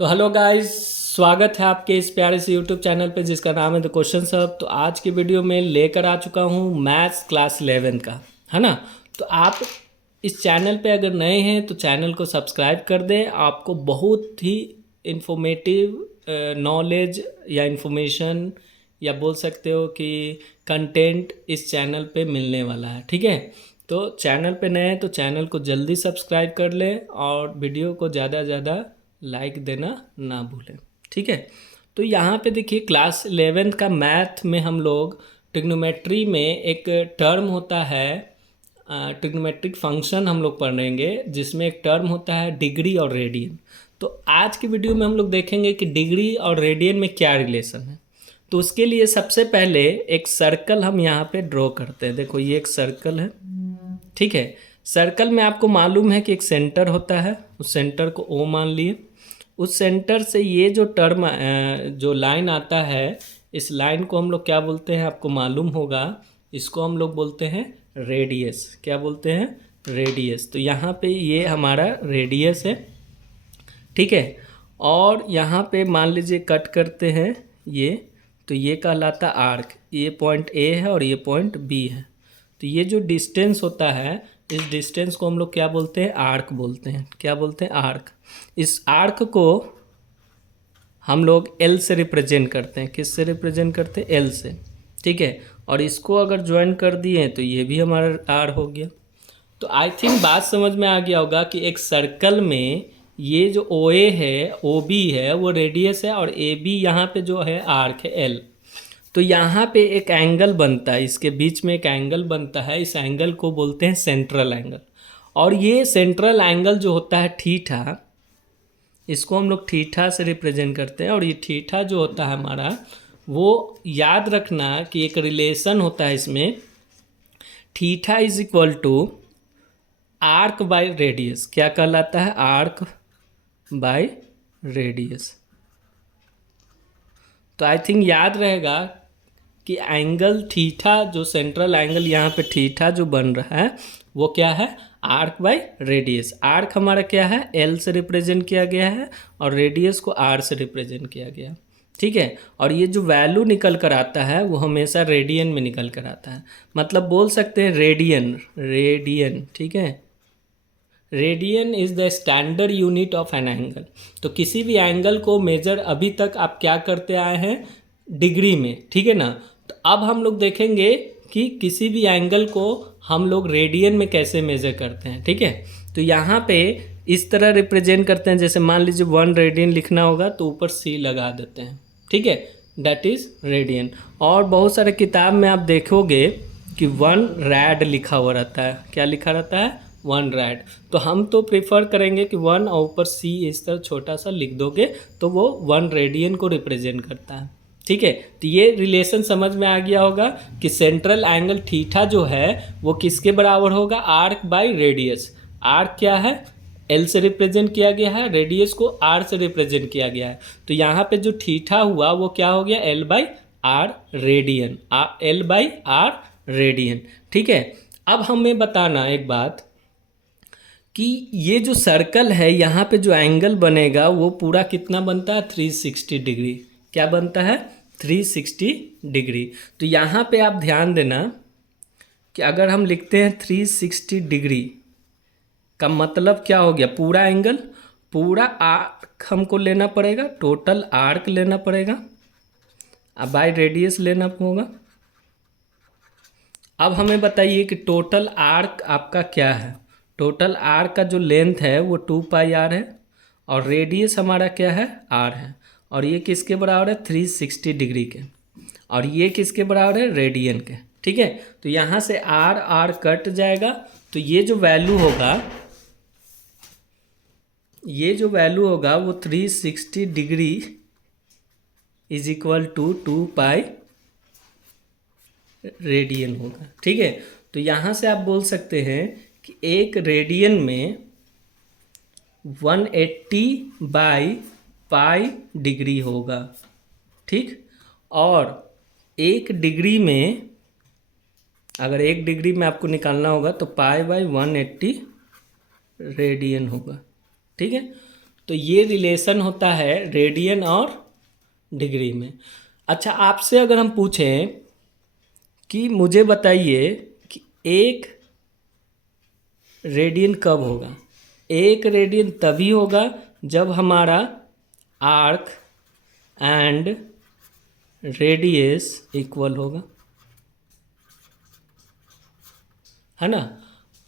तो hello guys, स्वागत है आपके इस प्यारे से यूट्यूब चैनल पे जिसका नाम है द क्वेश्चन सब। तो आज की वीडियो में लेकर आ चुका हूँ मैथ्स क्लास 11 का, है ना। तो आप इस चैनल पे अगर नए हैं तो चैनल को सब्सक्राइब कर दें। आपको बहुत ही इंफॉर्मेटिव नॉलेज या इन्फॉर्मेशन या बोल सकते हो कि कंटेंट इस चैनल पे मिलने वाला है, ठीक है। तो चैनल पे नए हैं तो चैनल को जल्दी सब्सक्राइब कर लें और वीडियो को ज़्यादा से ज़्यादा लाइक देना ना भूलें, ठीक है। तो यहाँ पे देखिए क्लास 11 का मैथ में हम लोग ट्रिग्नोमेट्री में एक टर्म होता है, ट्रिग्नोमेट्रिक फंक्शन हम लोग पढ़ेंगे जिसमें एक टर्म होता है डिग्री और रेडियन। तो आज की वीडियो में हम लोग देखेंगे कि डिग्री और रेडियन में क्या रिलेशन है। तो उसके लिए सबसे पहले एक सर्कल हम यहाँ पे ड्रॉ करते हैं। देखो ये एक सर्कल है, ठीक है। सर्कल में आपको मालूम है कि एक सेंटर होता है, उस सेंटर को ओ मान लिए। उस सेंटर से ये जो टर्म जो लाइन आता है, इस लाइन को हम लोग क्या बोलते हैं आपको मालूम होगा। इसको हम लोग बोलते हैं रेडियस। क्या बोलते हैं? रेडियस। तो यहाँ पे ये हमारा रेडियस है, ठीक है। और यहाँ पे मान लीजिए कट करते हैं ये, तो ये कहलाता आर्क। ये पॉइंट ए है और ये पॉइंट बी है। तो ये जो डिस्टेंस होता है, इस डिस्टेंस को हम लोग क्या बोलते हैं? आर्क बोलते हैं। क्या बोलते हैं? आर्क। इस आर्क को हम लोग एल से रिप्रेजेंट करते हैं। किस से रिप्रेजेंट करते हैं? एल से, ठीक है। और इसको अगर ज्वाइन कर दिए तो ये भी हमारा आर हो गया। तो आई थिंक बात समझ में आ गया होगा कि एक सर्कल में ये जो ओ ए है, ओ बी है, वो रेडियस है, और ए बी यहाँ पे जो है आर्क है एल। तो यहाँ पे एक एंगल बनता है, इसके बीच में एक एंगल बनता है। इस एंगल को बोलते हैं सेंट्रल एंगल। और ये सेंट्रल एंगल जो होता है थीटा, इसको हम लोग थीटा से रिप्रेजेंट करते हैं। और ये थीटा जो होता है हमारा, वो याद रखना कि एक रिलेशन होता है इसमें, theta is equal to arc by radius. क्या कहलाता है? Arc by radius. तो आई थिंक याद रहेगा कि एंगल थीटा, जो सेंट्रल एंगल यहाँ पे थीटा जो बन रहा है, वो क्या है? Arc by radius. आर्क हमारा क्या है? एल से रिप्रेजेंट किया गया है और रेडियस को आर से रिप्रेजेंट किया गया है, ठीक है। और ये जो वैल्यू निकल कर आता है वो हमेशा रेडियन में निकल कर आता है। मतलब बोल सकते हैं रेडियन, रेडियन, ठीक है। Radian is the standard unit of an angle. तो किसी भी एंगल को मेजर अभी तक आप क्या करते आए हैं? डिग्री में, ठीक है ना। तो अब हम लोग देखेंगे कि किसी भी एंगल को हम लोग रेडियन में कैसे मेजर करते हैं, ठीक है। तो यहाँ पे इस तरह रिप्रेजेंट करते हैं, जैसे मान लीजिए 1 रेडियन लिखना होगा तो ऊपर सी लगा देते हैं, ठीक है। That is radian. और बहुत सारे किताब में आप देखोगे कि 1 रैड लिखा हुआ रहता है। क्या लिखा रहता है? 1 रैड। तो हम तो प्रेफर करेंगे कि 1 और ऊपर सी इस तरह छोटा सा लिख दोगे तो वो 1 रेडियन को रिप्रेजेंट करता है, ठीक है। तो ये रिलेशन समझ में आ गया होगा कि सेंट्रल एंगल थीटा जो है वो किसके बराबर होगा? Arc by radius. आर्क क्या है? एल से रिप्रेजेंट किया गया है, रेडियस को आर से रिप्रेजेंट किया गया है। तो यहाँ पे जो थीटा हुआ वो क्या हो गया? L by R radian. L by R radian, ठीक है। अब हमें बताना एक बात कि ये जो सर्कल है यहाँ पे जो एंगल बनेगा वो पूरा कितना बनता है? 360 डिग्री। क्या बनता है? 360 डिग्री। तो यहाँ पे आप ध्यान देना कि अगर हम लिखते हैं 360 डिग्री का मतलब क्या हो गया? पूरा एंगल, पूरा आर्क हमको लेना पड़ेगा, टोटल आर्क लेना पड़ेगा, अब बाय रेडियस लेना होगा। अब हमें बताइए कि टोटल आर्क आपका क्या है? टोटल आर्क का जो लेंथ है वो 2πr है और रेडियस हमारा क्या है? r है। और ये किसके बराबर है? 360 डिग्री के। और ये किसके बराबर है? रेडियन के, ठीक है। तो यहाँ से आर आर कट जाएगा। तो ये जो वैल्यू होगा, ये जो वैल्यू होगा वो 360 degree is equal to 2π radian होगा, ठीक है। तो यहाँ से आप बोल सकते हैं कि एक रेडियन में 180/π डिग्री होगा, ठीक। और एक डिग्री में, अगर एक डिग्री में आपको निकालना होगा तो π/180 रेडियन होगा, ठीक है। तो ये रिलेशन होता है रेडियन और डिग्री में। अच्छा, आपसे अगर हम पूछें कि मुझे बताइए कि एक रेडियन कब होगा, एक रेडियन तभी होगा जब हमारा आर्क एंड रेडियस इक्वल होगा, है ना।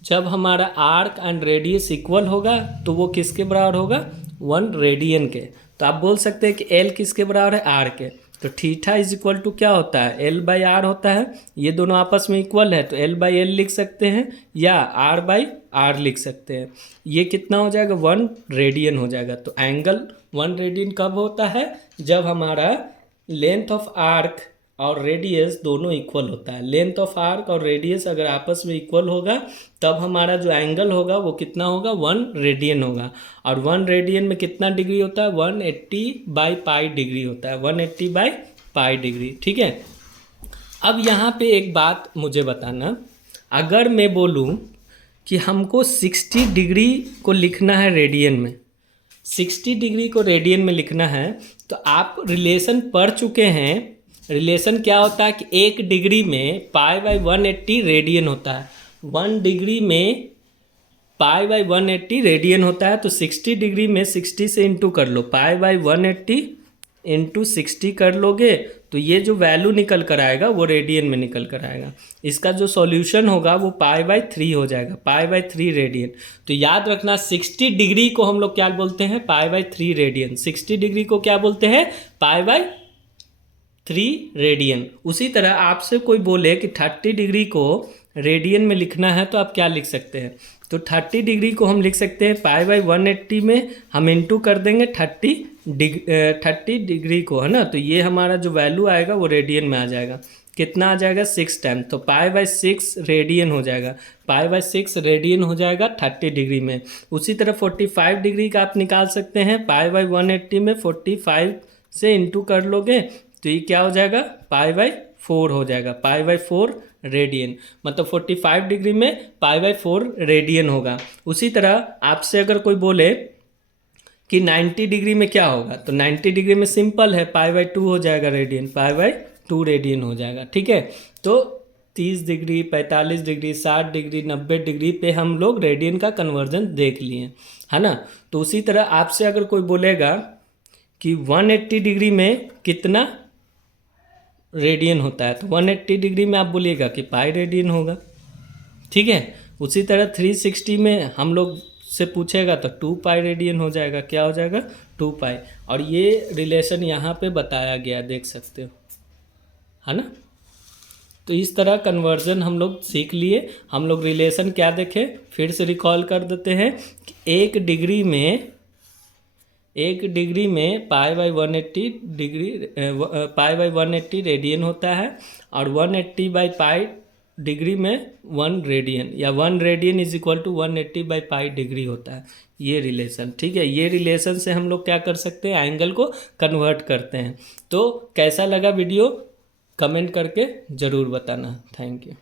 जब हमारा आर्क एंड रेडियस इक्वल होगा तो वो किसके बराबर होगा, 1 रेडियन के। तो आप बोल सकते हैं कि एल किसके बराबर है, आर के। तो थीटा इज इक्वल टू क्या होता है, एल बाई आर होता है। ये दोनों आपस में इक्वल है तो एल बाई एल लिख सकते हैं या आर बाई आर लिख सकते हैं। ये कितना हो जाएगा, 1 रेडियन हो जाएगा। तो एंगल 1 रेडियन कब होता है, जब हमारा लेंथ ऑफ आर्क और रेडियस दोनों इक्वल होता है। लेंथ ऑफ आर्क और रेडियस अगर आपस में इक्वल होगा तब हमारा जो एंगल होगा वो कितना होगा, 1 रेडियन होगा। और 1 रेडियन में कितना डिग्री होता है, 180/π डिग्री होता है, 180/π डिग्री। ठीक है। अब यहाँ पे एक बात मुझे बताना, अगर मैं बोलूँ कि हमको 60 डिग्री को लिखना है रेडियन में, 60 डिग्री को रेडियन में लिखना है, तो आप रिलेशन पढ़ चुके हैं। रिलेशन क्या होता है कि 1 डिग्री में π/180 रेडियन होता है, 1 डिग्री में π/180 रेडियन होता है। तो 60 डिग्री में 60 से इंटू कर लो, π/180 इंटू 60 कर लोगे तो ये जो वैल्यू निकल कर आएगा वो रेडियन में निकल कर आएगा। इसका जो सॉल्यूशन होगा वो π/3 हो जाएगा, π/3 रेडियन। तो याद रखना 60 डिग्री को हम लोग क्या बोलते हैं, π/3 रेडियन। 60 डिग्री को क्या बोलते हैं, π/3 रेडियन। उसी तरह आपसे कोई बोले कि 30 डिग्री को रेडियन में लिखना है तो आप क्या लिख सकते हैं, तो 30 डिग्री को हम लिख सकते हैं π/180 में हम इंटू कर देंगे 30 डिग्री को, है ना। तो ये हमारा जो वैल्यू आएगा वो रेडियन में आ जाएगा। कितना आ जाएगा, 6 टाइम। तो π/6 रेडियन हो जाएगा, π/6 रेडियन हो जाएगा 30 डिग्री में। उसी तरह 45 डिग्री का आप निकाल सकते हैं, π/180 में 45 से इंटू कर लोगे तो ये क्या हो जाएगा, π/4 हो जाएगा, π/4 रेडियन। मतलब 45 डिग्री में π/4 रेडियन होगा। उसी तरह आपसे अगर कोई बोले कि 90 डिग्री में क्या होगा, तो 90 डिग्री में सिंपल है, π/2 हो जाएगा रेडियन, π/2 रेडियन हो जाएगा। ठीक है। तो 30 डिग्री, 45 डिग्री, 60 डिग्री, 90 डिग्री पे हम लोग रेडियन का कन्वर्जन देख लिए, है ना। तो उसी तरह आपसे अगर कोई बोलेगा कि 180 डिग्री में कितना रेडियन होता है, तो 180 डिग्री में आप बोलिएगा कि पाई रेडियन होगा। ठीक है। उसी तरह 360 में हम लोग से पूछेगा तो 2π रेडियन हो जाएगा। क्या हो जाएगा, 2π। और ये रिलेशन यहाँ पे बताया गया, देख सकते हो, है ना। तो इस तरह कन्वर्जन हम लोग सीख लिए। हम लोग रिलेशन क्या देखे, फिर से रिकॉल कर देते हैं कि 1 डिग्री में π/180 डिग्री π/180 रेडियन होता है और 180/π डिग्री में 1 रेडियन, या 1 radian is equal to 180/π degree होता है ये रिलेशन। ठीक है। ये रिलेशन से हम लोग क्या कर सकते हैं, एंगल को कन्वर्ट करते हैं। तो कैसा लगा वीडियो, कमेंट करके ज़रूर बताना। Thank you.